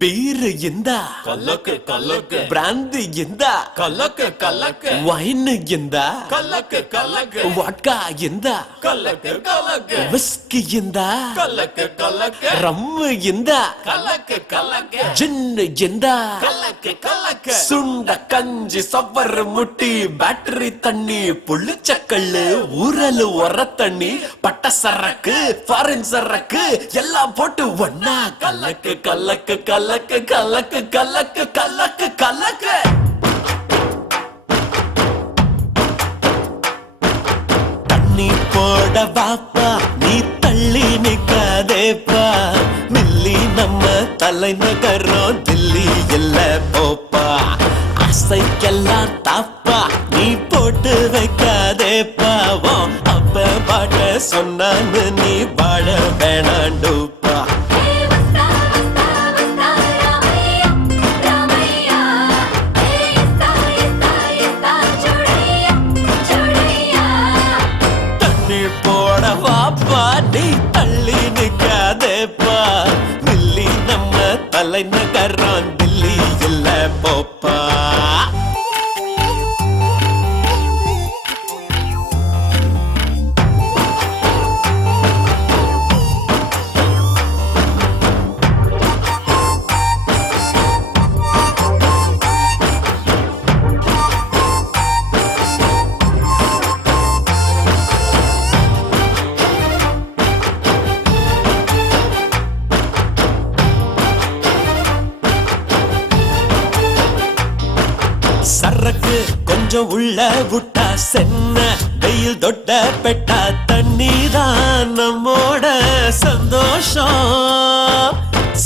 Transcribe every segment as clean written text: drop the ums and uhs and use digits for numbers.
beer இந்தா கலக்கு கலக்கு பிராந்தி இந்தா கலக்கு கலக்கு வைன் இந்தா கலக்கு கலக்கு வாட்கா இந்தா கலக்கு கலக்கு விஸ்கி இந்தா கலக்கு கலக்கு ரம்மு இந்தா கலக்கு கலக்கு ஜின்னு இந்தா கலக்கு கலக்கு சுண்ட கஞ்சி சவ்வரு முட்டி பேட்டரி தண்ணி புளிச்சக்கல்லு ஊரலு உர தண்ணி பட்ட சரக்கு ஃபாரின் சரக்கு எல்லாம் போட்டு ஒன்னா கலக்கு கலக்கு கலக்கு கலக்கு கலக்கு கலக்கு கலக்கு தண்ணி போட வாப்பா நீ தள்ளி நிக்காதேப்பா மில்லி நம்ம தலைநகரம் தில்லி இல்ல போப்பா ஆசைக்கெல்லாம் தாப்பா நீ போட்டு வைக்காதேப்பா அப்ப பாட்ட சொன்னான்னு நீ வாழ வேணாண்டுப்பா போட வாப்பா நீ தள்ளி நிக்காதேப்பா மில்லி நம்ம தலைநகரம் தில்லி இல்ல போப்பா சரக்கு கொஞ்சம் உள்ள விட்டா சென்ன வெயில் தொட்ட பெட்டா தண்ணீதான் நம்மோட சந்தோஷம்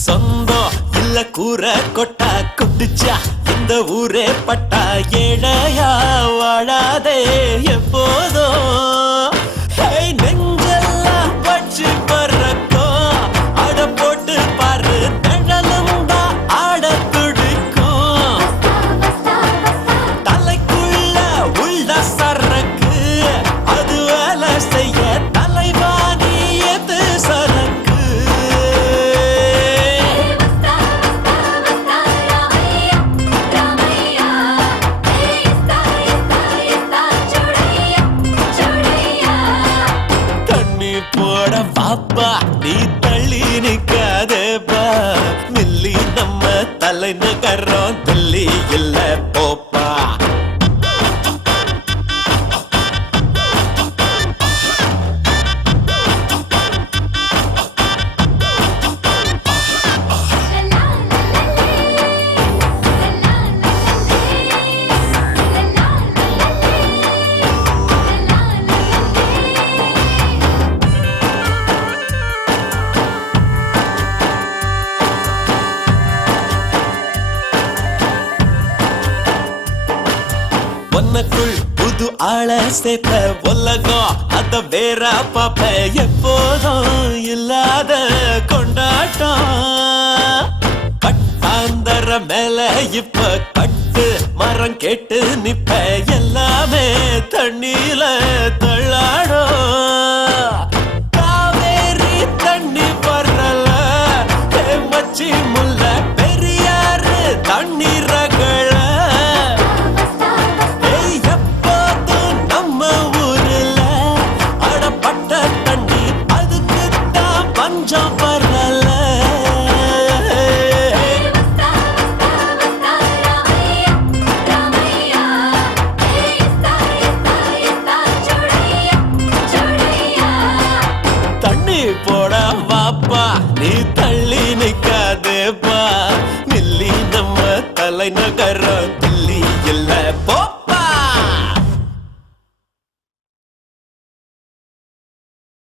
சொந்தம் இல்ல கூரை கொட்டா குடிச்சா இந்த ஊரே பட்டா ஏழையா வாழாதே எப்போதும் நெஞ்செல்லாம் பச்சு பறக்கோ அட போட்டு பாரு நிழலும் தான் ஆட துடிக்கும் தலைக்குள்ள உள்ள சரக்கு அது வேலை செய்ய தலைவாணி எது சரக்கு தண்ணி போட பாப்பா நீ தள்ளி நிக்காதேப்பா மில்லி நம்ம தலைநகரம் தில்லி இல்ல போப்பா உனக்குள் புது ஆள சேர்த்த உலகம் அத வேற பாப்ப எப்போதும் இல்லாத கொண்டாட்டம் கட்டாந்தர மேல இப்ப கட்டு மரம் கேட்டு நிப்ப எல்லாமே தண்ணியில தள்ளாடும் காவேரி தண்ணி பரல மச்சி முல்ல பெரியாறு தண்ணி ரகள பஞ்சம் பரல தண்ணி போட வாப்பா நீ தள்ளி நிக்காதேப்பா மில்லி நம்ம தலைநகர